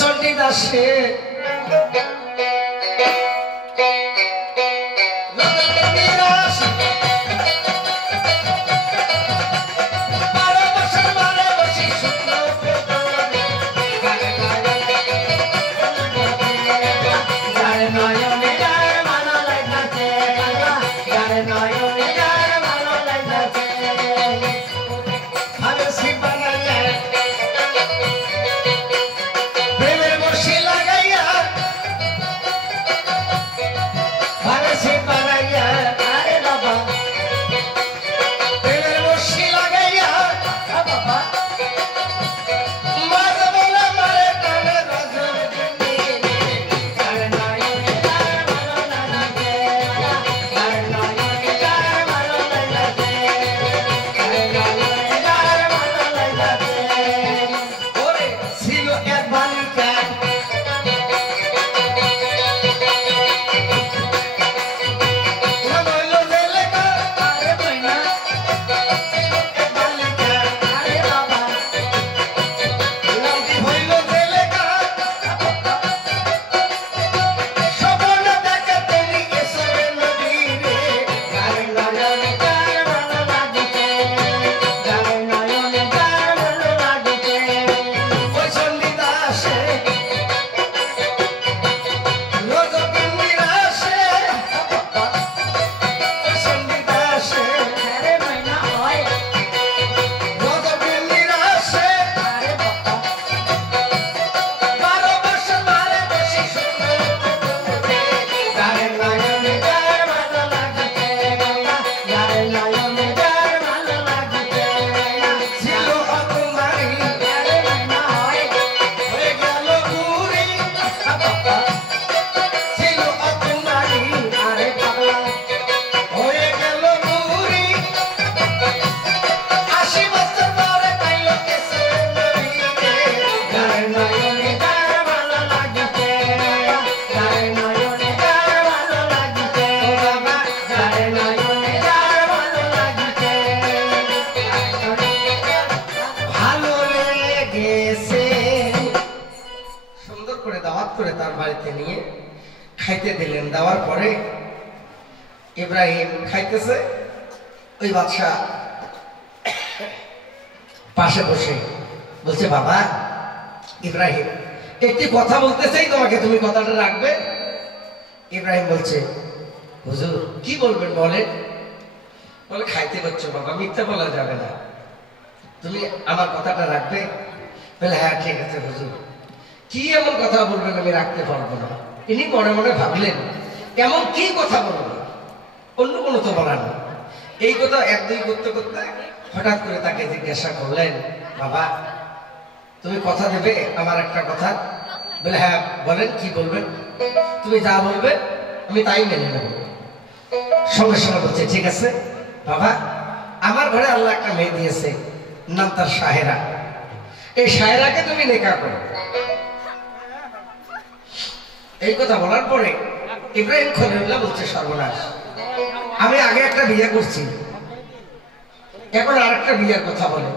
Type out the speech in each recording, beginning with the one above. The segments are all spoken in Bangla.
চণ্ডী দাসে খাইতে দিলেন। দেওয়ার পরে ইব্রাহিম খাইতেছে, ওই বাদশাহ পাশে বসে বলছে, বাবা ইব্রাহিম একটি কথা বলতে চাই তোমাকে, তুমি কথাটা রাখবে? ইব্রাহিম বলছে, হুজুর কি বলবেন বলেন। বলে, খাইতে পারছো বাবা, মিথ্যা বলা যাবে না, তুমি আমার কথাটা রাখবে? বলে, হ্যাঁ ঠিক আছে হুজুর। কি এমন কথা বলবেন আমি রাখতে পারবো না? ইনি মনে মনে ভাবলেন, এমন কি কথা বলবো, অন্য কোনো তো বলার না। এই কথা এক দুই করতে করতে হঠাৎ করে তাকে জিজ্ঞাসা করলেন, বাবা তুমি কথা দেবে আমার একটা কথা? বলে, হ্যাঁ বলেন, কি বলবেন? তুমি যা বলবে আমি তাই মেনে নেব। সঙ্গে সঙ্গে বলছে, ঠিক আছে বাবা, আমার ঘরে আল্লাহ একটা মেয়ে দিয়েছে, নাম তার শাহেরা, এই শাহেরাকে তুমি নেকাহ করো। এই কথা বলার পরে ইব্রাহিম খলিলুল্লাহ বলছে, সর্বনাশ, আমি আগে একটা বিয়ে করছি, এখন আর একটা বিয়ের কথা বলে,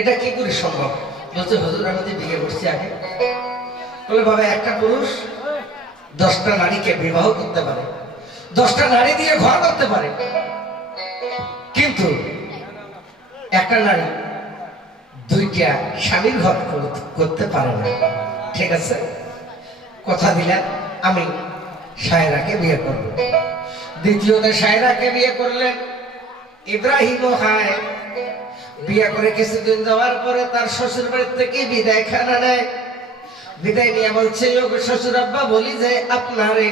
এটা কি করে সম্ভব? বলছে, হুজুর আমি তো বিয়ে করছি আগে। বলে, বাবা একটা পুরুষ 10টা নারীকে বিবাহ করতে পারে, 10টা নারী দিয়ে ঘর করতে পারে, কিন্তু একটা নারী 2টা স্বামীর ঘর করতে পারে না। ঠিক আছে, কথা দিলাম আমি শাহেরাকে বিয়ে করব। দ্বিতীয়তে শাহেরাকে বিয়ে করলেন ইব্রাহিম। হায়, বিয়ে করে কিছুদিন যাওয়ার পরে তার শ্বশুর বাড়ির থেকে বিদায় খানা নেয়। বিদায় নিয়ে বলছে, শ্বশুর আব্বা বলি যে আপনারে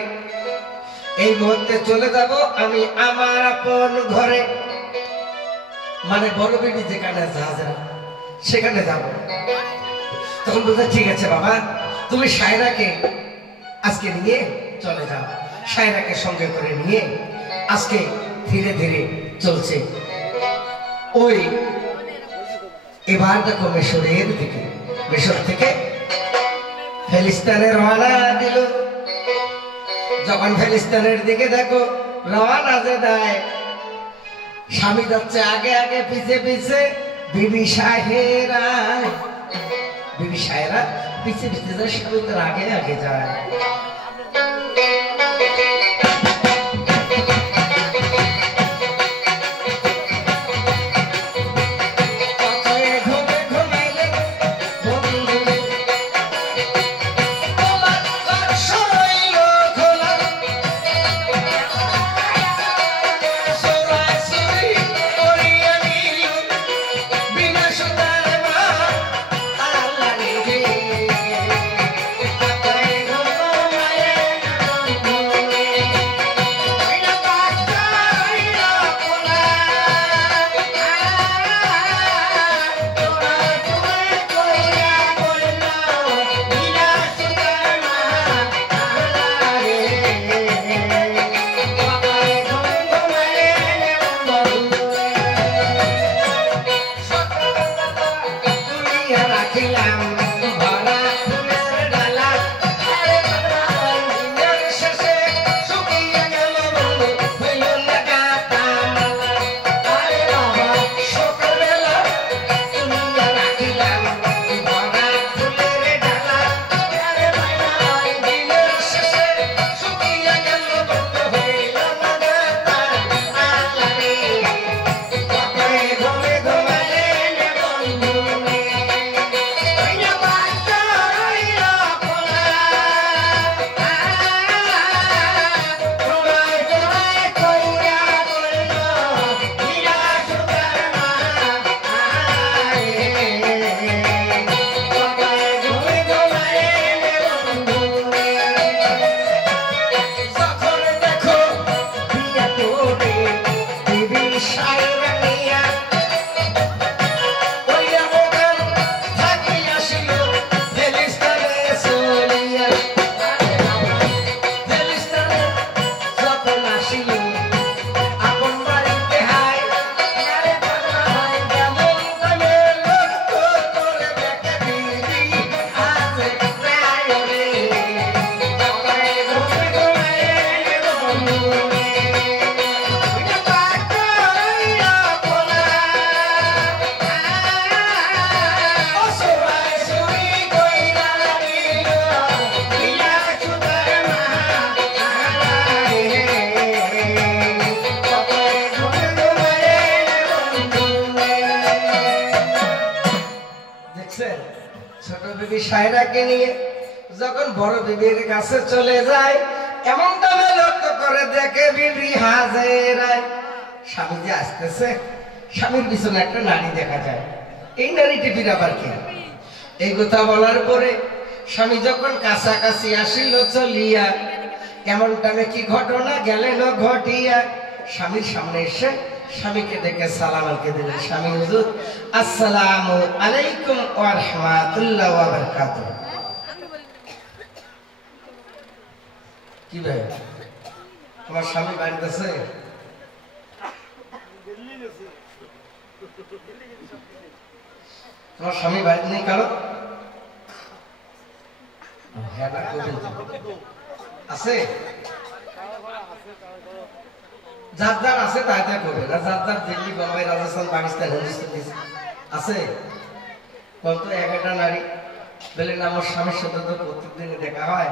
এই মুহূর্তে চলে যাব আমি আমার আপন ঘরে, মানে বড় বেটি যেখানে জাহাজের সেখানে যাব। তখন বলছে, ঠিক আছে বাবা, তুমি শাহেরাকে আজকে নিয়ে চলে যাও। শাহেরাকে সঙ্গে করে নিয়ে আজকে ধীরে ধীরে চলছে। ওই এবার দেখো মিশরের দিকে, মিশর থেকে ফিলিস্তিনে রওনা দিল। যখন ফিলিস্তিনের দিকে দেখো রওনা যে দেয়, স্বামী যাচ্ছে আগে আগে, পিছে পিছে বিবি শাহেরা। বিবি শাহেরা পিছিয়ে পিছিয়ে যায়, স্বামী তার আগে আগে যায়। ছোট বিবি সায়রাকে নিয়ে যখন বড় বিবির কাছে চলে যায়, এমন টাইমে লক্ষ্য করে দেখে বিবি হাজেরায় স্বামী যে আসতেছে, স্বামীর পিছনে একটা নারী দেখা যায়। এই নারীটি বিরাবার কি? এই কথা বলার পরে স্বামী যখন কাছাকাছি আসিল চলিয়া, এমন টাইমে কি ঘটনা গেলেন ঘটিয়া, স্বামীর সামনে এসে স্বামীকে দেখে সালাম আলকে দিলেন, স্বামী হুজুর আসসালামু আলাইকুম ওয়া রাহমাতুল্লাহি ওয়া বারাকাতুহু। কি ভাই তোমার স্বামী বাড়িতে আছে? তোমার স্বামী বাড়িতে নেই কারো? হ্যাঁ আছে, যার যার আছে তাই তাই করবে না, যার যার দিল্লি বোম্বাই রাজস্থান পাকিস্তান হিন্দুস্তান আছে। বলতো একটা নারী বললেন আমার স্বামীর সাথে তো প্রত্যেকদিন দেখা হয়,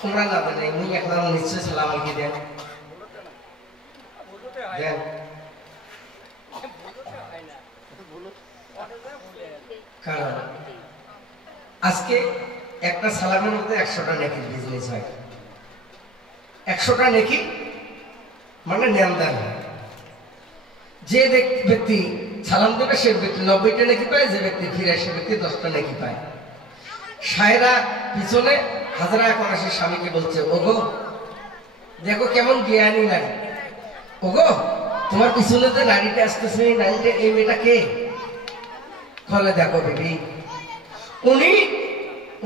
তোমরা না দেন উনি এখন নিশ্চয় সালাম আলকি দেন দেন। কারণ আজকে একটা সালামের মধ্যে 100টা নেকির বিজনেস হয়। 100টা নেকি মানে লেনদেন। যে ব্যক্তি সালাম দেবে সে ব্যক্তি 90টা নেকি পায়, যে ব্যক্তি ফিরে সে ব্যক্তি 10টা নেকি পায়। সায়রা পিছনে হাজরা এখন আসে স্বামীকে বলছে, ওগো দেখো কেমন জ্ঞানী নারী, ওগো তোমার পিছনে যে নারীটা আসতেছে এই নারীটা এই মেয়েটা কে? ফলে দেখো বেবি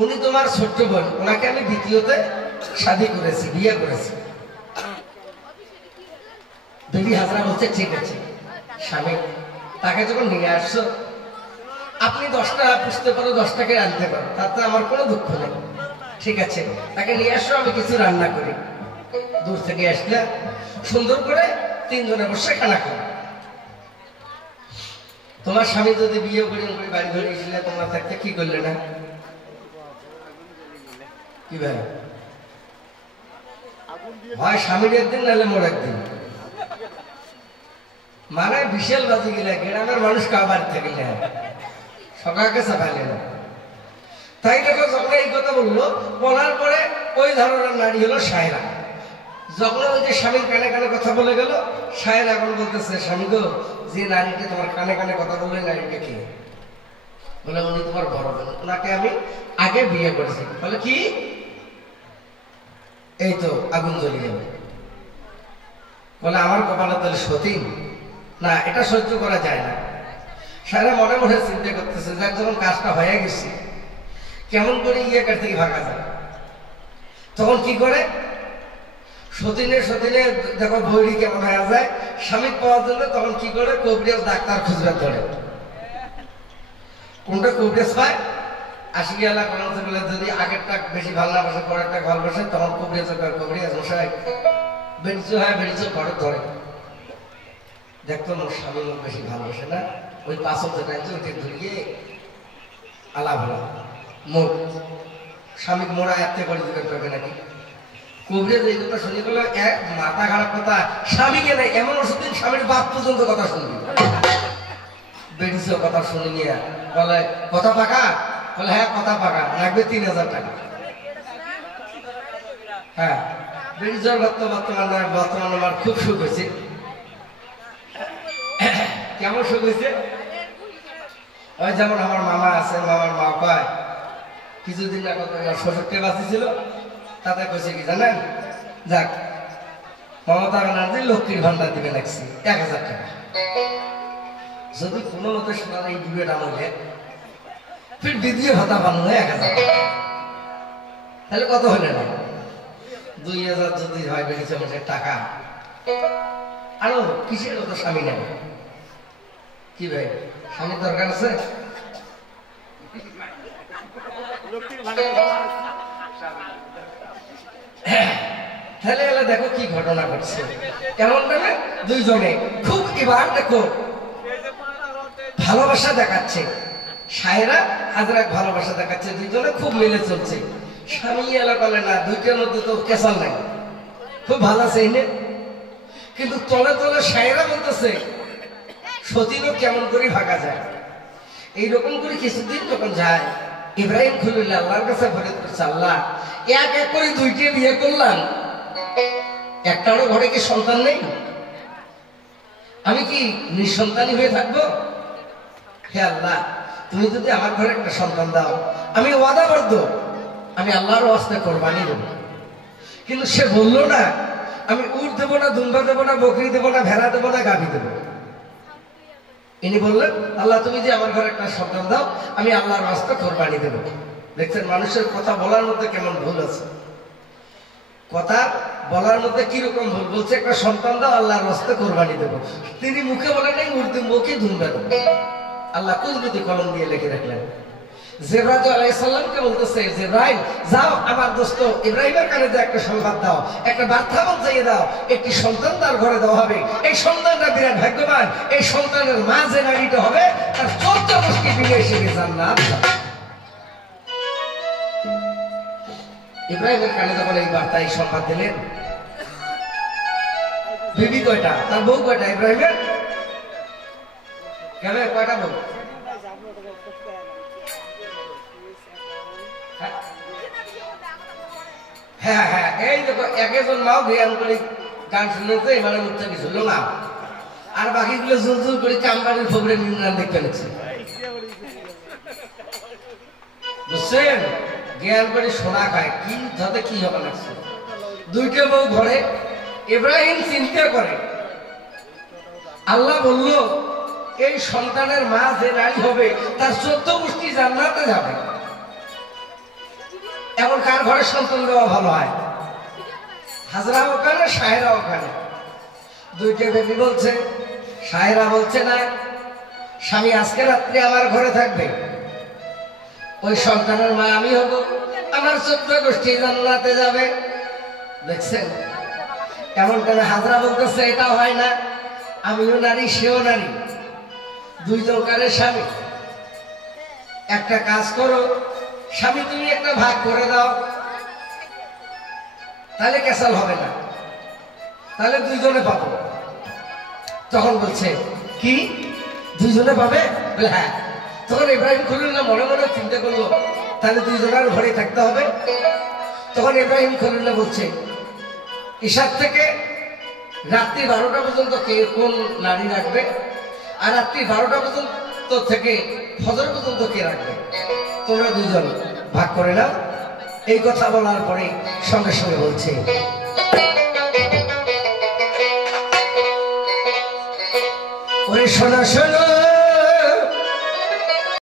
উনি তোমার ছোট্ট বোন, ওনাকে আমি দ্বিতীয়তে শাদী করেছি, বিয়ে করেছি। বেবি হাজরা বলছে ঠিক আছে। স্বামী তাকে যখন নিয়ে আসছো, আপনি 10টা পুষতে পারো, 10টাকে আনতে পারো, তাতে আমার কোনো দুঃখ নেই, ঠিক আছে তাকে নিয়ে আসো, আমি কিছু রান্না করি। দূর থেকে আসলে সুন্দর করে 3 জনে বসে খানা খাও। তোমার স্বামী যদি বিয়ে করে বাড়ি ধরে এসেছিলে, তোমরা থাকতে কি করলে না? কি ভাই হয় স্বামীর একদিন নাহলে মোর একদিন, মানে বিশাল বাজি গেলে গ্রামের মানুষ কাবার থেকে সকালকে চাপাইলে না। তাই দেখো যখন এই কথা বললো, বলার পরে ওই ধরনের নারী হলো সায়রা। যখন ওই যে স্বামীর কানে কানে কথা বলে গেল, সায়রা এখন বলতেছে, স্বামী গো, যে নারীকে তোমার কানে কানে কথা বললে নারীটা কে? বলে উনি তোমার বড় বোন, ওনাকে আমি আগে বিয়ে করেছি। বলে কি? এই তো আগুন জ্বলে যাবে। বলে আমার কপালে তাহলে সতীন না, এটা সহ্য করা যায় না। সারা মনে মনে চিন্তা করতেছে, যার যখন কাজটা হয়ে গেছে কেমন করে কাছ থেকে ভাগা যায়। তখন কি করে, সতীনে দেখো বৈরি কেমন হয়ে যায়, স্বামী পাওয়ার জন্য তখন কি করে, কবিরাজ ডাক্তার খুঁজবে ধরে। কোনটা কবিরাজ পায়? ৮০ গেলা কোন বলে যদি আগেরটা বেশি ভালো না বসে পরেরটা ঘর বসে, তখন কবিরাজ মশাই বেরিচ হয়, বেরিচ ঘরে ধরে। দেখতো মোর স্বামী লোক বেশি ভালোবাসে না, ওই পাঁচক যেটা ওইটা ধরিয়ে আলাপ হলাম, মোট স্বামী মোড়া এতে করে দিতে পারবে নাকি? কবিরাজ এই কথা শুনে গেল, এক মাথা খারাপ কথা, স্বামীকে নেই এমন ওষুধ দিন স্বামীর বাপ পর্যন্ত কথা শুনবি। বেরিচ কথা শুনে নিয়ে বলে কথা পাকা? বলে হ্যাঁ কথা পাকা, লাগবে ৩০০০ টাকা। হ্যাঁ, বেরিচর বর্তমানে আমার খুব সুখ হয়েছে। কেমন সুখ হয়েছে? ওই যেমন আমার মামা আছে, মামার মা কয় কিছুদিন আগে শ্বশুরকে বাঁচিয়েছিল, তাতে কইছে কি জানেন, যাক মমতা ব্যানার্জি লক্ষ্মীর ভান্ডার দিবে লাগছি ১০০০ টাকা। যদি কোনো মতে শোনার এই বিবেটা মধ্যে ফির দ্বিতীয় ভাতা পানো ১০০০ টাকা, তাহলে কত হলে না ২০০০ যদি হয় বেরিয়েছে আমাদের টাকা। আরো কিসের কত স্বামী নেই? কি ভাই স্বামীর দরকার আছে? তাহলে দেখো কি ঘটনা ঘটছে। এমন ভাবে দুইজনে খুব এবার দেখো ভালোবাসা দেখাচ্ছে, সায়রা হাজরা ভালোবাসা দেখাচ্ছে, দুইজনে খুব মিলে চলছে। স্বামী বলে না, দুইটার মধ্যে তো কেসাল নাই, খুব ভালো আছে। কিন্তু তলে তলে সায়রা বলতেছে সতীনও কেমন করে ভাগা যায়। এইরকম করে কিছুদিন যখন যায়, ইব্রাহিম খলিলুল্লাহ আল্লাহর কাছে ফরিয়াদ করছে, আল্লাহ এক এক করে দুইটা বিয়ে করলাম, একটারও ঘরে কি সন্তান নেই? আমি কি নিঃসন্তানী হয়ে থাকবো? হে আল্লাহ, তুমি যদি আমার ঘরে একটা সন্তান দাও, আমি ওয়াদাবদ্ধ, আমি আল্লাহর ওয়াস্তে কোরবানি দেব। কিন্তু সে বললো না, আমি উট দেবো না, দুম্বা দেবো না, বকরি দেবো না, ভেড়া দেবো না, গাভী দেবো। ইনি বললেন, আল্লাহ তুমি যে আমার ঘরে একটা সন্তান দাও, আমি আল্লাহর ওয়াস্তে কোরবানি দেব। দেখছেন মানুষের কথা বলার মধ্যে কেমন ভুল আছে, কথা বলার মধ্যে কিরকম ভুল। বলছে একটা সন্তান দাও, আল্লাহর ওয়াস্তে কোরবানি দেব। তিনি মুখে বলেন নাই উট দেবো কি দুম্বা দেবো, আল্লাহ কুলবুতি কলম দিয়ে লিখে রাখলেন। জিবরাইল আলাইহিস সালামকে বলতেছে, জিবরাইল যাও আমার দোস্ত ইব্রাহিমের কানে যে একটা সংবাদ দাও, একটা বার্তা পৌঁছাইয়ে দাও, একটি সন্তান তার ঘরে দেওয়া হবে। এই সন্তানটা বিরাট ভাগ্যবান, এই সন্তানের মা যে নারীটা হবে তার ১৪ গোষ্ঠী বিদেশে জান্নাত। ইব্রাহিমের কানে যখন এই বার্তা এই সংবাদ দিলেন, বিবি কয়টা, তার বউ কয়টা ইব্রাহিমের? কেন কয়টা বউ? হ্যাঁ হ্যাঁ, এই দেখো একজন মাও জ্ঞান করে গান শুনেছে, এবারে মুখটা কিছু হলো না, আর বাকিগুলো জোর জোর করে কামবাড়ির খবরে নির্ণয় দেখতে নিচ্ছে। বুঝছেন, জ্ঞান করে সোনা খায় কি যাতে কি হবে লাগছে। দুইটা বউ ঘরে, ইব্রাহিম চিন্তা করে, আল্লাহ বলল এই সন্তানের মা যে নারী হবে তার ১৪ গোষ্ঠী জান্নাতে যাবে। এখন কার ঘরে সন্তান দেওয়া ভালো হয়? হাজরা ওখানে, সায়রা ওখানে। দুইটা বেবি বলছে, সায়রা বলছে না, স্বামী আজকে রাত্রে আমার ঘরে থাকবে, ওই সন্তানের মা আমি হব, আমার ১৪ গোষ্ঠী জান্নাতে যাবে। দেখছেন এমন কেন? হাজরা বলতেছে এটা হয় না, আমিও নারী সেও নারী, দুইজন কারে স্বামী। একটা কাজ করো স্বামী, তুমি একটা ভাগ করে দাও, তাহলে ক্যাসাল হবে না, তাহলে দুইজনে পাবো। তখন বলছে কি দুইজনে পাবে? বলে হ্যাঁ। তখন ইব্রাহিম খলিলুল্লাহ মনে মনে চিন্তা করলো তাহলে দুইজনের ঘরে থাকতে হবে। তখন ইব্রাহিম খলিলুল্লাহ বলছে ঈশার থেকে রাত্রি 12টা পর্যন্ত কে কোন নারী রাখবে, আর রাত্রি 12টা পর্যন্ত থেকে ফজর পর্যন্ত কে রাখবে, তোমরা দুইজন ভাগ করে নাও। এই কথা বলার পরে সঙ্গে সঙ্গে বলছে ওরে শোনো শোনো